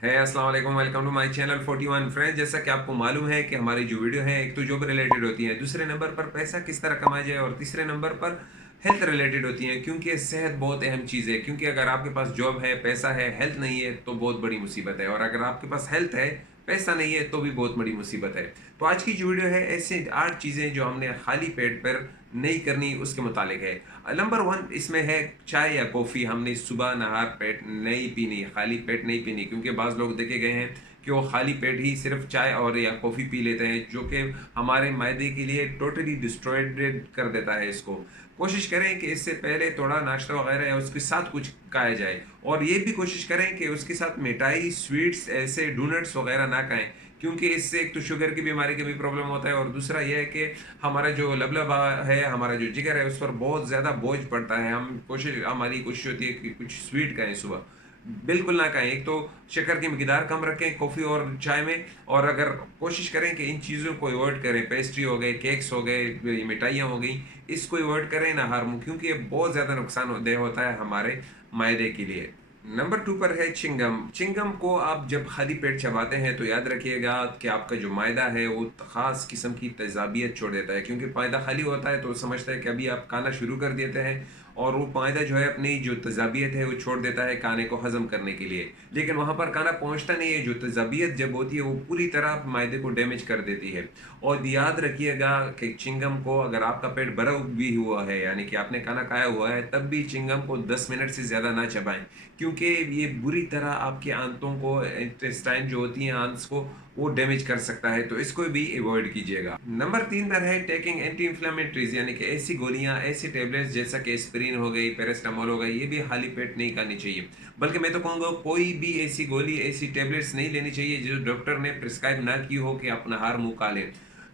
है अस्सलाम वालेकुम, welcome to my channel 41 friends. जैसा कि आपको मालूम है कि हमारी जो वीडियो है, एक तो जॉब रिलेटेड होती है, दूसरे नंबर पर पैसा किस तरह कमाया जाए, और तीसरे नंबर पर हेल्थ रिलेटेड होती है। क्योंकि सेहत बहुत अहम चीज़ है। क्योंकि अगर आपके पास जॉब है, पैसा है, हेल्थ नहीं है तो बहुत बड़ी मुसीबत है, और अगर आपके पास हेल्थ है, पैसा नहीं है तो भी बहुत बड़ी मुसीबत है। तो आज की जो वीडियो है, ऐसे 8 चीज़ें जो हमने खाली पेट पर नहीं करनी, उसके मुतालिक है। नंबर 1 इसमें है, चाय या कॉफ़ी हमने सुबह नहार पेट नहीं पीनी, खाली पेट नहीं पीनी। क्योंकि बाज़ लोग देखे गए हैं कि वो खाली पेट ही सिर्फ चाय और या कॉफ़ी पी लेते हैं, जो कि हमारे मैदे के लिए टोटली डिस्ट्रॉयड कर देता है इसको। कोशिश करें कि इससे पहले थोड़ा नाश्ता वगैरह या उसके साथ कुछ खाया जाए, और ये भी कोशिश करें कि उसके साथ मिठाई, स्वीट्स, ऐसे डोनट्स वगैरह ना खाएं। क्योंकि इससे एक तो शुगर की बीमारी का भी प्रॉब्लम होता है, और दूसरा यह है कि हमारा जो लबलब है, हमारा जो जिगर है, उस पर बहुत ज़्यादा बोझ पड़ता है। हमारी कोशिश होती है कि कुछ स्वीट खाएं सुबह। बिल्कुल ना खाएं। एक तो शक्कर की मकदार कम रखें कॉफ़ी और चाय में, और अगर कोशिश करें कि इन चीज़ों को अवॉइड करें, पेस्ट्री हो गए, केक्स हो गए, ये मिठाइयाँ हो गई, इसको अवॉइड करें ना हर मुँह, क्योंकि ये बहुत ज़्यादा नुकसानदेह होता है हमारे मायदे के लिए। नंबर 2 पर है चिंगम। चिंगम को आप जब खाली पेट चबाते हैं तो याद रखिएगा कि आपका जो मायदा है वो ख़ास किस्म की तेज़ाबियत छोड़ देता है। क्योंकि मायदा खाली होता है तो समझता है कि अभी आप खाना शुरू कर देते हैं, और वो मायदा जो है अपनी जो तेज़ाबियत है वो छोड़ देता है खाने को हज़म करने के लिए। लेकिन वहाँ पर खाना पहुँचता नहीं है। जो तेज़ाबियत जब होती है वो पूरी तरह मायदे को डैमेज कर देती है। और याद रखिएगा कि चिंगम को, अगर आपका पेट भरा भी हुआ है, यानी कि आपने खाना खाया हुआ है, तब भी चिंगम को 10 मिनट से ज़्यादा ना चबाएँ। क्योंकि ये बुरी तरह आपके आंतों को, इंटेस्टाइन जो होती हैं आंत्स को, वो डैमेज कर सकता है। तो इसको भी अवॉइड कीजिएगा। नंबर 3 पर है टेकिंग एंटी इंफ्लेमेटरीज, यानी कि ऐसी गोलियां, ऐसी टेबलेट्स जैसा कि एस्पिरिन हो गई, पैरास्टामोल हो गई, ये भी खाली पेट नहीं खानी चाहिए। बल्कि मैं तो कहूँगा कोई भी ऐसी गोली, ऐसी टेबलेट्स नहीं लेनी चाहिए जो डॉक्टर ने प्रिस्क्राइब ना की हो कि आप नहार मुँह खा लें।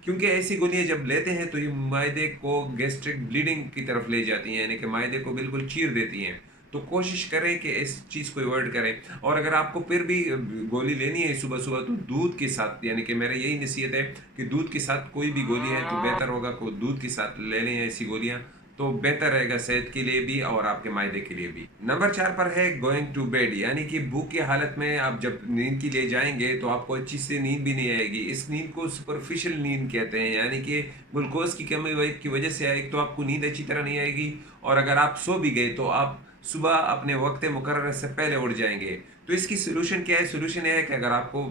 क्योंकि ऐसी गोलियां जब लेते हैं तो ये मायदे को गैस्ट्रिक ब्लीडिंग की तरफ ले जाती हैं, यानी कि मायदे को बिल्कुल चीर देती हैं। तो कोशिश करें कि इस चीज़ को अवॉइड करें। और अगर आपको फिर भी गोली लेनी है सुबह सुबह, तो दूध के साथ, यानी कि मेरा यही नसीहत है कि दूध के साथ कोई भी गोली है तो बेहतर होगा को दूध के साथ ले लें ऐसी गोलियां। तो बेहतर रहेगा सेहत के लिए भी और आपके मायदे के लिए भी। नंबर 4 पर है गोइंग टू बेड, यानी कि भूख की हालत में आप जब नींद के लिए जाएंगे तो आपको अच्छी से नींद भी नहीं आएगी। इस नींद को सुपरफिशियल नींद कहते हैं, यानी कि ग्लूकोज की कमी की वजह से एक तो आपको नींद अच्छी तरह नहीं आएगी, और अगर आप सो भी गए तो आप सुबह अपने वक्त मुकर्रर से पहले उठ जाएंगे। तो इसकी सोल्यूशन क्या है? सोल्यूशन ये है कि अगर आपको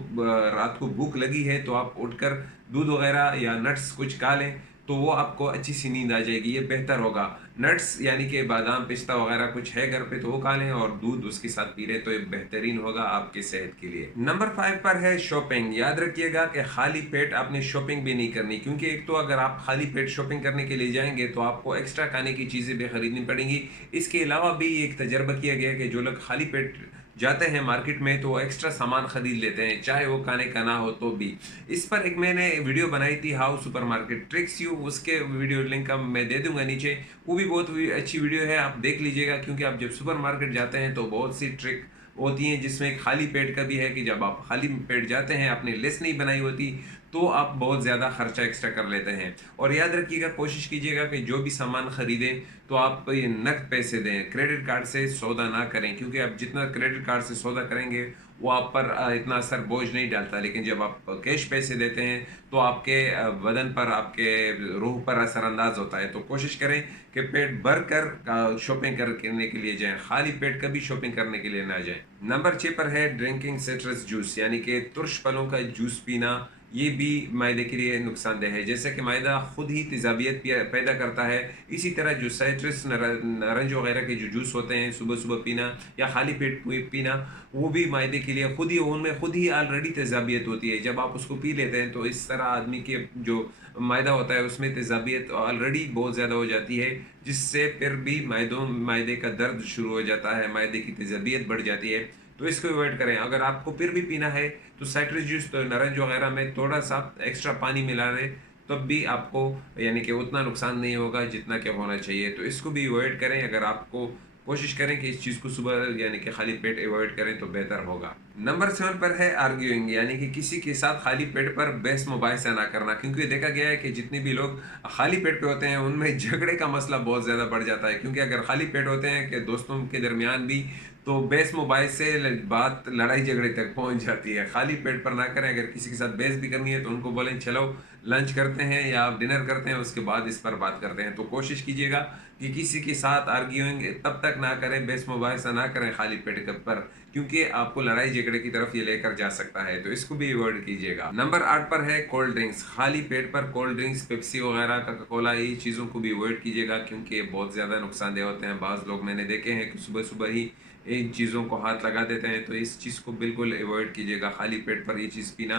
रात को भूख लगी है तो आप उठकर दूध वगैरह या नट्स कुछ खा लें, तो वो आपको अच्छी सी नींद आ जाएगी। ये बेहतर होगा। नट्स यानी कि बादाम, पिस्ता वगैरह कुछ है घर पे तो वो खा लें, और दूध उसके साथ पी लें, तो ये बेहतरीन होगा आपके सेहत के लिए। नंबर 5 पर है शॉपिंग। याद रखिएगा कि खाली पेट आपने शॉपिंग भी नहीं करनी, क्योंकि एक तो अगर आप खाली पेट शॉपिंग करने के लिए जाएंगे तो आपको एक्स्ट्रा खाने की चीज़ें भी खरीदनी पड़ेंगी। इसके अलावा भी एक तजर्बा किया गया है कि जो लोग खाली पेट जाते हैं मार्केट में तो वो एक्स्ट्रा सामान खरीद लेते हैं, चाहे वो खाने का ना हो तो भी। इस पर एक मैंने वीडियो बनाई थी, how super market tricks you, उसके वीडियो लिंक का मैं दे दूंगा नीचे। वो भी बहुत अच्छी वीडियो है, आप देख लीजिएगा। क्योंकि आप जब सुपर मार्केट जाते हैं तो बहुत सी ट्रिक होती हैं, जिसमें एक खाली पेट का भी है कि जब आप खाली पेट जाते हैं, आपने लिस्ट नहीं बनाई होती, तो आप बहुत ज़्यादा खर्चा एक्स्ट्रा कर लेते हैं। और याद रखिएगा, कोशिश कीजिएगा कि जो भी सामान खरीदें तो आप ये नकद पैसे दें, क्रेडिट कार्ड से सौदा ना करें। क्योंकि आप जितना क्रेडिट कार्ड से सौदा करेंगे वो आप पर इतना असर बोझ नहीं डालता, लेकिन जब आप कैश पैसे देते हैं तो आपके बदन पर, आपके रूह पर असरअंदाज होता है। तो कोशिश करें कि पेट भर कर शॉपिंग करने के लिए जाएं, खाली पेट कभी शॉपिंग करने के लिए ना जाएं। नंबर 6 पर है ड्रिंकिंग सिट्रस जूस, यानी कि तुर्श फलों का जूस पीना। ये भी मायदे के लिए नुकसानदेह है। जैसे कि मायदा खुद ही तेज़ाबियत पैदा करता है, इसी तरह जो साइट्रस, नारंज वगैरह के जो जूस होते हैं सुबह सुबह पीना या खाली पेट पीना, वो भी मायदे के लिए खुद ही, उनमें खुद ही ऑलरेडी तेज़ाबियत होती है। जब आप उसको पी लेते हैं तो इस तरह आदमी के जो मायदा होता है उसमें तेज़ाबियत ऑलरेडी बहुत ज़्यादा हो जाती है, जिससे फिर भी मायदे का दर्द शुरू हो जाता है, मायदे की तेज़ाबियत बढ़ जाती है। तो इसको अवॉइड करें। अगर आपको फिर भी पीना है तो साइट्रस जूस, तो नारंज वगैरह में थोड़ा सा एक्स्ट्रा पानी मिला लें, तब भी आपको, यानी कि उतना नुकसान नहीं होगा जितना कि होना चाहिए। तो इसको भी अवॉइड करें। अगर आपको, कोशिश करें कि इस चीज़ को सुबह यानी कि खाली पेट अवॉइड करें तो बेहतर होगा। नंबर 7 पर है आर्ग्यूइंग, यानी कि किसी के साथ खाली पेट पर बहस मुबाहिसा ना करना। क्योंकि देखा गया है कि जितने भी लोग खाली पेट पे होते हैं उनमें झगड़े का मसला बहुत ज़्यादा बढ़ जाता है। क्योंकि अगर खाली पेट होते हैं कि दोस्तों के दरमियान भी, तो बहस मुबाहिस से बात लड़ाई झगड़े तक पहुंच जाती है। खाली पेट पर ना करें। अगर किसी के साथ बहस भी करनी है तो उनको बोलें चलो लंच करते हैं या डिनर करते हैं, उसके बाद इस पर बात करते हैं। तो कोशिश कीजिएगा कि किसी के साथ आर्ग्यूइंग तब तक ना करें, बहस मुबाहिसा ना करें खाली पेट पर, क्योंकि आपको लड़ाई झगड़े की तरफ ये लेकर जा सकता है। तो इसको भी अवॉइड कीजिएगा। नंबर 8 पर है कोल्ड ड्रिंक्स। खाली पेट पर कोल्ड ड्रिंक्स, पेप्सी वगैरह, कोका कोला, ये चीज़ों को भी अवॉइड कीजिएगा, क्योंकि ये बहुत ज़्यादा नुकसानदेह होते हैं। बाज़ लोग मैंने देखे हैं कि सुबह सुबह ही इन चीज़ों को हाथ लगा देते हैं। तो इस चीज़ को बिल्कुल अवॉइड कीजिएगा। खाली पेट पर ये चीज़ पीना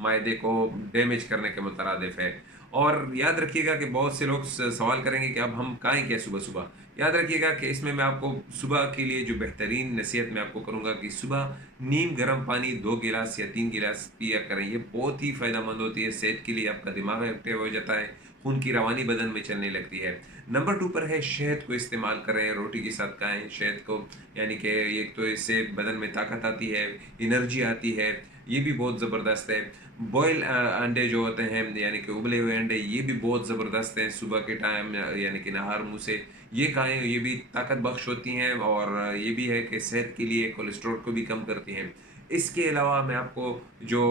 मायदे को डैमेज करने के मुतरादिफ है। और याद रखिएगा कि बहुत से लोग सवाल करेंगे कि अब हम खाएं क्या सुबह सुबह। याद रखिएगा कि इसमें मैं आपको सुबह के लिए जो बेहतरीन नसीहत मैं आपको करूंगा कि सुबह नीम गर्म पानी 2 गिलास या 3 गिलास पिया करें। ये बहुत ही फ़ायदेमंद होती है सेहत के लिए। आपका दिमाग एक्टिव हो जाता है, खून की रवानी बदन में चलने लगती है। नंबर 2 पर है शहद को इस्तेमाल करें, रोटी के साथ खाएं शहद को। यानी कि एक तो इससे बदन में ताकत आती है, एनर्जी आती है, ये भी बहुत ज़बरदस्त है। बॉयल अंडे जो होते हैं, यानी कि उबले हुए अंडे, ये भी बहुत ज़बरदस्त हैं सुबह के टाइम, यानी कि नहार मुँह से ये खाएँ, ये भी ताकत बख्श होती हैं। और ये भी है कि सेहत के लिए कोलेस्ट्रॉल को भी कम करती हैं। इसके अलावा मैं आपको जो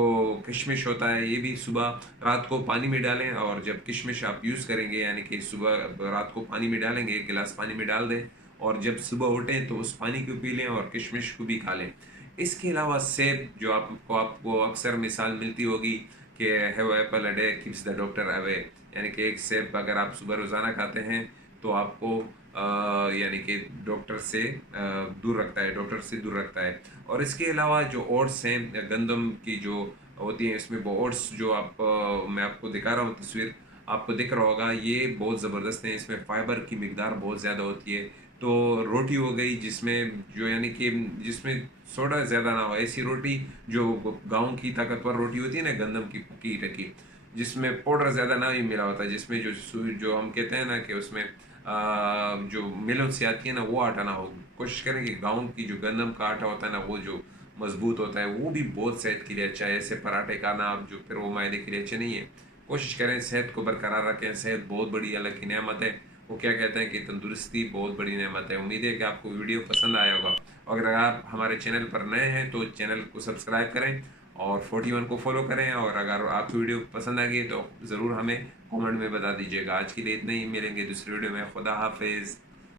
किशमिश होता है, ये भी सुबह रात को पानी में डालें, और जब किशमिश आप यूज़ करेंगे, यानी कि सुबह रात को पानी में डालेंगे, 1 गिलास पानी में डाल दें, और जब सुबह उठें तो उस पानी को पी लें और किशमिश को भी खा लें। इसके अलावा सेब, जो आपको आपको अक्सर मिसाल मिलती होगी कि have apple a day keeps the doctor away, यानी कि एक सेब अगर आप सुबह रोज़ाना खाते हैं तो आपको यानी कि डॉक्टर से दूर रखता है, डॉक्टर से दूर रखता है। और इसके अलावा जो ओट्स हैं, गंदम की जो होती हैं, इसमें वो ओट्स जो मैं आपको दिखा रहा हूँ तस्वीर, आपको दिख रहा होगा, ये बहुत ज़बरदस्त हैं। इसमें फ़ाइबर की मिकदार बहुत ज़्यादा होती है। तो रोटी हो गई जिसमें जो यानी कि जिसमें सोडा ज़्यादा ना हो, ऐसी रोटी जो गाँव की ताकतवर रोटी होती है ना, गंदम की पकी रखी, जिसमें पाउडर ज़्यादा ना ही मिला होता है, जिसमें जो हम कहते हैं ना कि उसमें जो मिलों से आती है ना, वो आटा ना हो। कोशिश करें कि गाँव की जो गंदम का आटा होता है ना, वो जो मजबूत होता है, वो भी बहुत सेहत के लिए अच्छा है। ऐसे पराठे खाना आप जो फिर वो मायदे के लिए अच्छे नहीं है। कोशिश करें सेहत को बरकरार रखें। सेहत बहुत बड़ी अल्लाह की नेमत है। वो क्या कहते हैं कि तंदुरुस्ती बहुत बड़ी नेमत है। उम्मीद है कि आपको वीडियो पसंद आया होगा। और अगर आप हमारे चैनल पर नए हैं तो चैनल को सब्सक्राइब करें और 41 को फॉलो करें। और अगर आपको वीडियो पसंद आ गई तो ज़रूर हमें कमेंट में बता दीजिएगा। आज के लिए इतना ही, मिलेंगे दूसरी वीडियो में। खुदा हाफिज़।